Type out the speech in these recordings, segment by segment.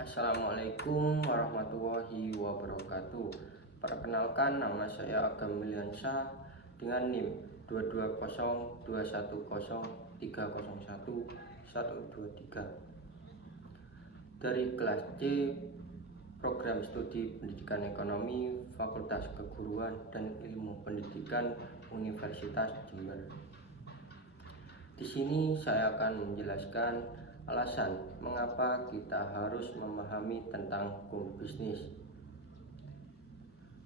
Assalamualaikum warahmatullahi wabarakatuh. Perkenalkan, nama saya Agam Miliansyah dengan NIM 220210301 dari kelas C Program Studi Pendidikan Ekonomi Fakultas Keguruan dan Ilmu Pendidikan Universitas Jember. Di sini saya akan menjelaskan alasan mengapa kita harus memahami tentang hukum bisnis.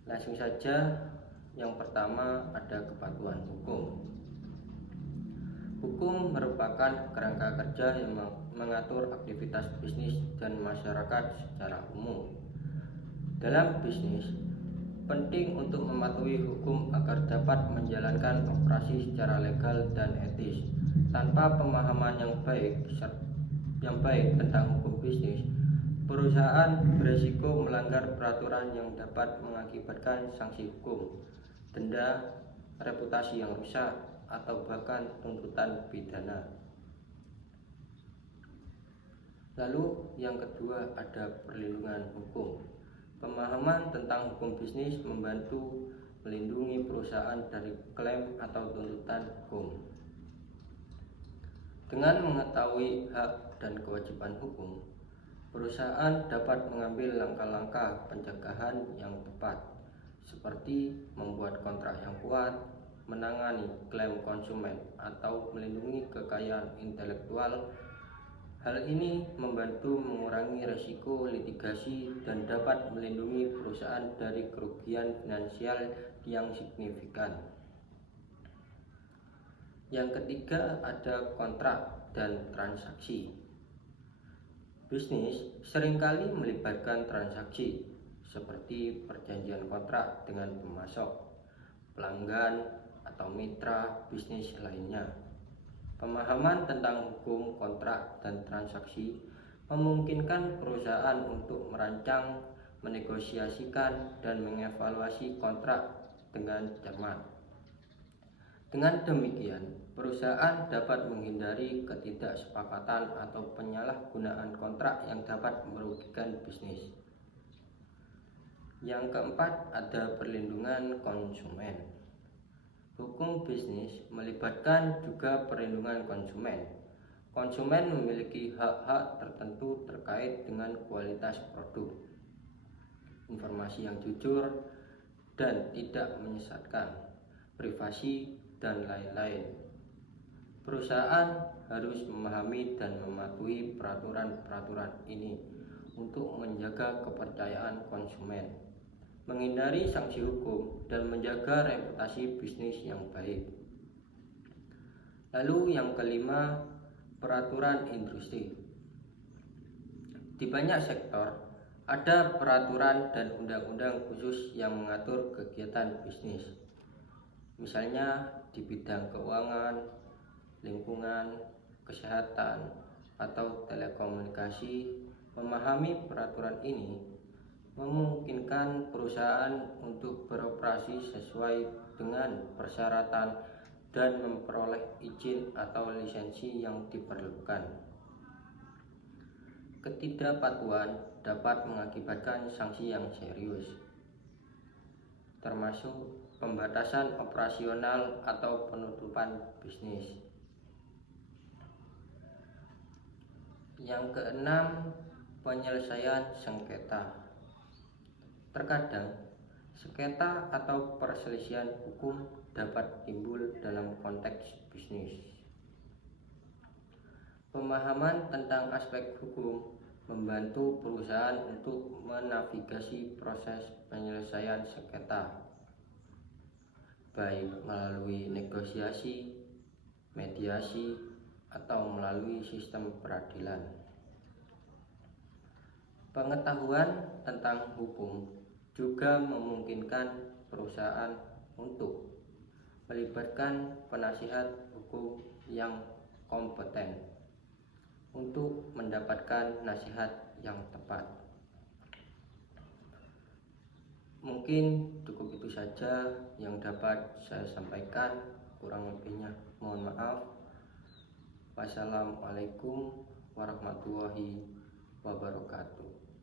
Langsung saja, yang pertama ada kepatuhan hukum. Hukum merupakan kerangka kerja yang mengatur aktivitas bisnis dan masyarakat secara umum. Dalam bisnis, penting untuk mematuhi hukum agar dapat menjalankan operasi secara legal dan etis. Tanpa pemahaman yang baik tentang hukum bisnis, perusahaan beresiko melanggar peraturan yang dapat mengakibatkan sanksi hukum, denda, reputasi yang rusak, atau bahkan tuntutan pidana. Lalu yang kedua ada perlindungan hukum. Pemahaman tentang hukum bisnis membantu melindungi perusahaan dari klaim atau tuntutan hukum. Dengan mengetahui hak dan kewajiban hukum, perusahaan dapat mengambil langkah-langkah pencegahan yang tepat, seperti membuat kontrak yang kuat, menangani klaim konsumen, atau melindungi kekayaan intelektual. Hal ini membantu mengurangi risiko litigasi dan dapat melindungi perusahaan dari kerugian finansial yang signifikan. Yang ketiga ada kontrak dan transaksi. Bisnis seringkali melibatkan transaksi seperti perjanjian kontrak dengan pemasok, pelanggan, atau mitra bisnis lainnya. Pemahaman tentang hukum kontrak dan transaksi memungkinkan perusahaan untuk merancang, menegosiasikan, dan mengevaluasi kontrak dengan cermat. Dengan demikian, perusahaan dapat menghindari ketidaksepakatan atau penyalahgunaan kontrak yang dapat merugikan bisnis. Yang keempat ada perlindungan konsumen. Hukum bisnis melibatkan juga perlindungan konsumen. Konsumen memiliki hak-hak tertentu terkait dengan kualitas produk, informasi yang jujur dan tidak menyesatkan, privasi, dan lain-lain. Perusahaan harus memahami dan mematuhi peraturan-peraturan ini untuk menjaga kepercayaan konsumen, menghindari sanksi hukum, dan menjaga reputasi bisnis yang baik. Lalu yang kelima, peraturan industri. Di banyak sektor, ada peraturan dan undang-undang khusus yang mengatur kegiatan bisnis. Misalnya di bidang keuangan, lingkungan, kesehatan, atau telekomunikasi. Memahami peraturan ini memungkinkan perusahaan untuk beroperasi sesuai dengan persyaratan dan memperoleh izin atau lisensi yang diperlukan. Ketidakpatuhan dapat mengakibatkan sanksi yang serius, termasuk pembatasan operasional atau penutupan bisnis. Yang keenam, penyelesaian sengketa. Terkadang, sengketa atau perselisihan hukum dapat timbul dalam konteks bisnis. Pemahaman tentang aspek hukum membantu perusahaan untuk menavigasi proses penyelesaian sengketa, baik melalui negosiasi, mediasi, atau melalui sistem peradilan. Pengetahuan tentang hukum juga memungkinkan perusahaan untuk melibatkan penasihat hukum yang kompeten untuk mendapatkan nasihat yang tepat. Mungkin cukup itu saja yang dapat saya sampaikan, kurang lebihnya mohon maaf. Wassalamualaikum warahmatullahi wabarakatuh.